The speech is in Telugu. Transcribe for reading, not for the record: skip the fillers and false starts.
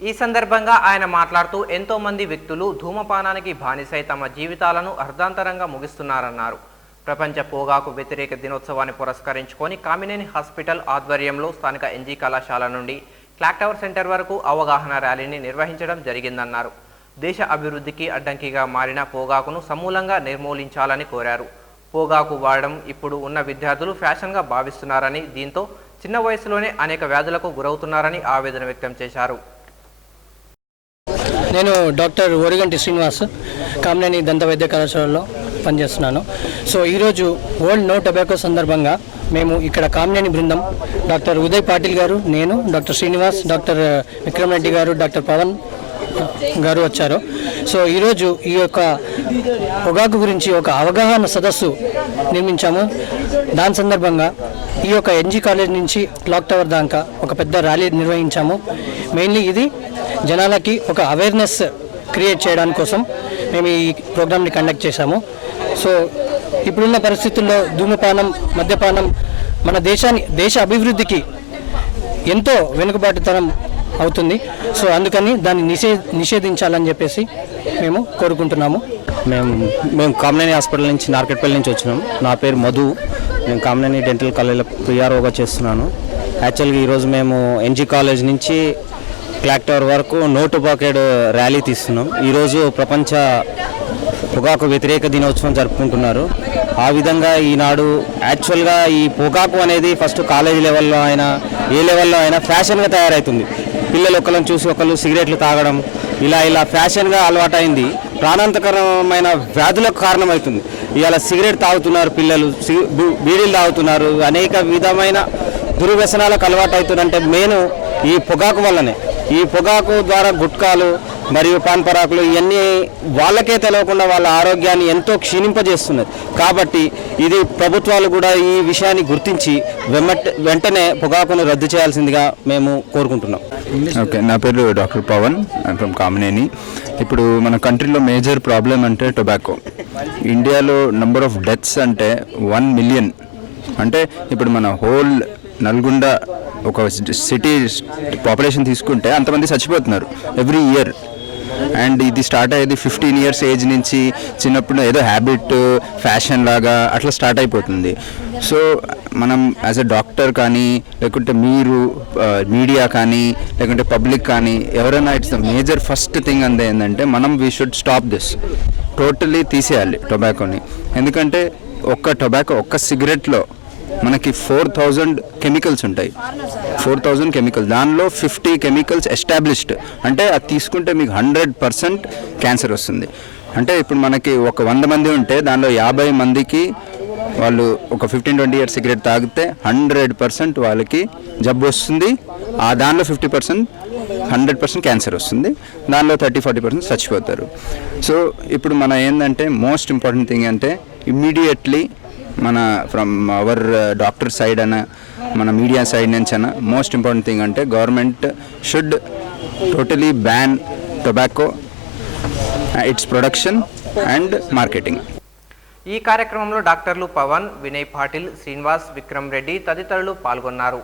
ఈ సందర్భంగా ఆయన మాట్లాడుతూ ఎంతో మంది వ్యక్తులు ధూమపానానికి బానిసై తమ జీవితాలను అర్ధాంతరంగా ముగిస్తున్నారన్నారు. ప్రపంచ పొగాకు వ్యతిరేక దినోత్సవాన్ని పురస్కరించుకొని కామినేని హాస్పిటల్ ఆధ్వర్యంలో స్థానిక ఎన్జీ కళాశాల నుండి క్లాక్ టవర్ సెంటర్ వరకు అవగాహన ర్యాలీని నిర్వహించడం జరిగిందన్నారు. దేశ అభివృద్ధికి అడ్డంకిగా మారిన పొగాకును సమూలంగా నిర్మూలించాలని కోరారు. పొగాకు వాడడం ఇప్పుడు ఉన్న విద్యార్థులు ఫ్యాషన్గా భావిస్తున్నారని, దీంతో చిన్న వయసులోనే అనేక వ్యాధులకు గురవుతున్నారని ఆవేదన వ్యక్తం చేశారు. నేను డాక్టర్ ఓరిగంటి శ్రీనివాస్ కామినేని దంత వైద్య కళాశాలలో పనిచేస్తున్నాను. సో ఈరోజు వరల్డ్ నో టొబాకో సందర్భంగా మేము ఇక్కడ కామినేని బృందం డాక్టర్ ఉదయ్ పాటిల్ గారు, నేను, డాక్టర్ శ్రీనివాస్, డాక్టర్ విక్రమ్ రెడ్డి గారు, డాక్టర్ పవన్ గారు వచ్చారు. సో ఈరోజు ఈ యొక్క పొగాకు గురించి ఒక అవగాహన సదస్సు నిర్మించాము. దాని సందర్భంగా ఈ యొక్క ఎన్జీ కాలేజ్ నుంచి క్లాక్ టవర్ దాకా ఒక పెద్ద ర్యాలీ నిర్వహించాము. మెయిన్లీ ఇది జనాలకి ఒక అవేర్నెస్ క్రియేట్ చేయడానికి కోసం మేము ఈ ప్రోగ్రామ్ని కండక్ట్ చేశాము. సో ఇప్పుడున్న పరిస్థితుల్లో ధూమపానం, మద్యపానం మన దేశ అభివృద్ధికి ఎంతో వెనుకబాటుతనం అవుతుంది. సో అందుకని దాన్ని నిషేధించాలని చెప్పేసి మేము కోరుకుంటున్నాము. మేము కామినేని హాస్పిటల్ నుంచి నార్కెట్పల్లి నుంచి వచ్చినాం. నా పేరు మధు. నేను కామినేని డెంటల్ కాలేజ్లో పిఆర్ఓగా చేస్తున్నాను. యాక్చువల్గా ఈరోజు మేము ఎన్జీ కాలేజ్ నుంచి క్లాక్ టవర్ వరకు నో టొబాకో ర్యాలీ తీస్తున్నాం. ఈరోజు ప్రపంచ పొగాకు వ్యతిరేక దినోత్సవం జరుపుకుంటున్నారు. ఆ విధంగా ఈనాడు యాక్చువల్గా ఈ పొగాకు అనేది ఫస్ట్ కాలేజీ లెవెల్లో అయినా ఏ లెవెల్లో అయినా ఫ్యాషన్గా తయారవుతుంది. పిల్లలు ఒకళ్ళని చూసి ఒకళ్ళు సిగరెట్లు తాగడం ఇలా ఫ్యాషన్గా అలవాటైంది. ప్రాణాంతకరమైన వ్యాధులకు కారణమవుతుంది. ఇవాళ సిగరెట్ తాగుతున్నారు పిల్లలు, బీడీలు తాగుతున్నారు, అనేక విధమైన దుర్వ్యసనాలకు అలవాటు అవుతుందంటే మెయిన్ ఈ పొగాకు వల్లనే. ఈ పొగాకు ద్వారా గుట్కాలు మరియు పాన్ పరాకులు ఇవన్నీ వాళ్ళకే తెలియకుండా వాళ్ళ ఆరోగ్యాన్ని ఎంతో క్షీణింపజేస్తున్నది. కాబట్టి ఇది ప్రభుత్వాలు కూడా ఈ విషయాన్ని గుర్తించి వెంటనే పొగాకును రద్దు చేయాల్సిందిగా మేము కోరుకుంటున్నాం. ఓకే, నా పేరు డాక్టర్ పవన్, ఫ్రమ్ కామినేని. ఇప్పుడు మన కంట్రీలో మేజర్ ప్రాబ్లం అంటే టొబాకో. ఇండియాలో నెంబర్ ఆఫ్ డెత్స్ అంటే 1 మిలియన్. అంటే ఇప్పుడు మన హోల్ నల్గొండ ఒక సిటీ పాపులేషన్ తీసుకుంటే అంతమంది చచ్చిపోతున్నారు ఎవ్రీ ఇయర్. అండ్ ఇది స్టార్ట్ అయ్యేది 15 ఇయర్స్ ఏజ్ నుంచి. చిన్నప్పుడు ఏదో హ్యాబిట్, ఫ్యాషన్ లాగా అట్లా స్టార్ట్ అయిపోతుంది. సో మనం యాజ్ ఎ డాక్టర్ కానీ, లేకుంటే మీరు మీడియా కానీ, లేకుంటే పబ్లిక్ కానీ ఎవరైనా, it's the major first thing అందే ఏంటంటే మనం we should stop this. Totally తీసేయాలి టొబాకోని. ఎందుకంటే ఒక్క సిగరెట్లో మనకి 4000 కెమికల్స్ ఉంటాయి. 4000 కెమికల్స్, దానిలో 50 కెమికల్స్ ఎస్టాబ్లిష్డ్. అంటే అది తీసుకుంటే మీకు 100% క్యాన్సర్ వస్తుంది. అంటే ఇప్పుడు మనకి ఒక 100 మంది ఉంటే దానిలో 50 మందికి వాళ్ళు ఒక 15-20 ఇయర్స్ సిగరెట్ తాగితే 100% వాళ్ళకి జబ్బు వస్తుంది. ఆ దానిలో 50% 100% క్యాన్సర్ వస్తుంది. దానిలో 30-40% చచ్చిపోతారు. సో ఇప్పుడు మన ఏంటంటే మోస్ట్ ఇంపార్టెంట్ థింగ్ అంటే ఇమ్మీడియట్లీ మన ఫ్రమ్ అవర్ డాక్టర్ సైడ్ అన్న, మన మీడియా సైడ్ నుంచి అన్న మోస్ట్ ఇంపార్టెంట్ థింగ్ అంటే government should totally ban tobacco, it's production and marketing. ఈ కార్యక్రమంలో డాక్టర్లు పవన్, వినయ్ పాటిల్, శ్రీనివాస్, విక్రమ్ రెడ్డి తదితరులు పాల్గొన్నారు.